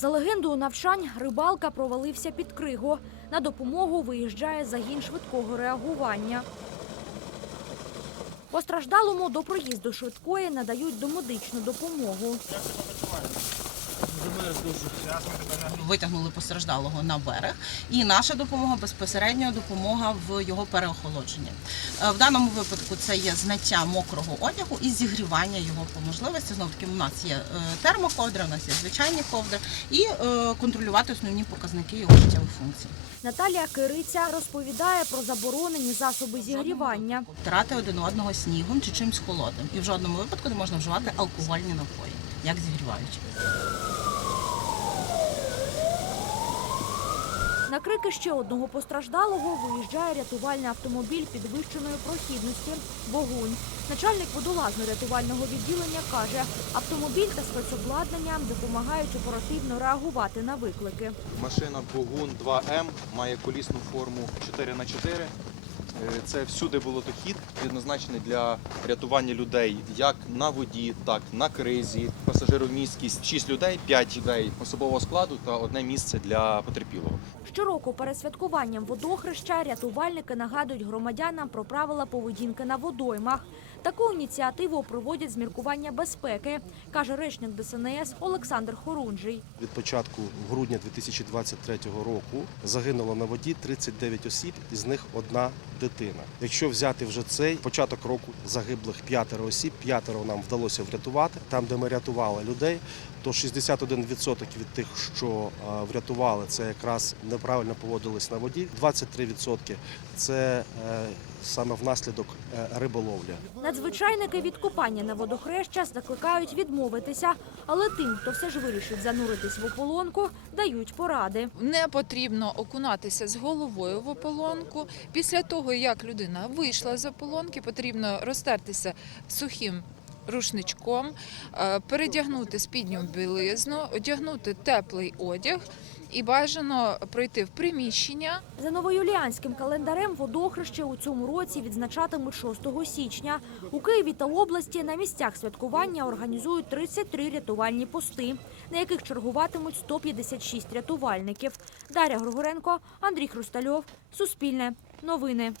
За легендою навчань, рибалка провалився під Криго. На допомогу виїжджає загін швидкого реагування. Постраждалому до проїзду швидкої надають домедичну допомогу. Витягнули постраждалого на берег, і наша допомога безпосередньо допомога в його переохолодженні. Е, В даному випадку це є зняття мокрого одягу і зігрівання його по можливості. Знову таки, у нас є е, термоковдри, у нас є звичайні ковдри, і е, контролювати основні показники його життєвих функцій. Наталія Кириця розповідає про заборонені засоби зігрівання. Втирати один одного снігом чи чимось холодним. І в жодному випадку не можна вживати алкогольні напої, як зігріваючі. На крики ще одного постраждалого виїжджає рятувальний автомобіль підвищеної прохідності «Богунь». Начальник водолазно-рятувального відділення каже, автомобіль та спецобладнання допомагають оперативно реагувати на виклики. Машина Богун 2М має колісну форму 4х4. Е, Це всюди було болотохід, предназначений для рятування людей як на воді, так на кризі. Пасажиромісткість 6 людей, 5 людей особового складу та одне місце для потерпілого. Щороку перед святкуванням водохреща рятувальники нагадують громадянам про правила поведінки на водоймах. Таку ініціативу проводять з міркування безпеки, каже речник ДСНС Олександр Хорунжий. Від початку грудня 2023 року загинуло на воді 39 осіб, із них одна дитина. Якщо взяти вже цей початок року загиблих п'ятеро осіб, п'ятеро нам вдалося врятувати. Там, де ми рятували людей, то 61% від тих, що е, врятували, це якраз неправильно поводились на воді. 23% це е, саме внаслідок е, риболовлі. Надзвичайники від купання на водохреща закликають відмовитися, але тим, хто все ж вирішить зануритись в ополонку, дають поради. Не потрібно окунатися з головою в ополонку. Після того, як людина вийшла з ополонки, потрібно розтертися сухим рушничком, е, передягнути спідню білизну, одягнути теплий одяг і бажано пройти в приміщення, За новоюліанським календарем водохреще у цьому році відзначатимуть 6 січня. У Києві та області на місцях святкування організують 33 рятувальні пости, на яких чергуватимуть 156 рятувальників. Дар'я Григоренко, Андрій Хрустальов, Суспільне, Новини.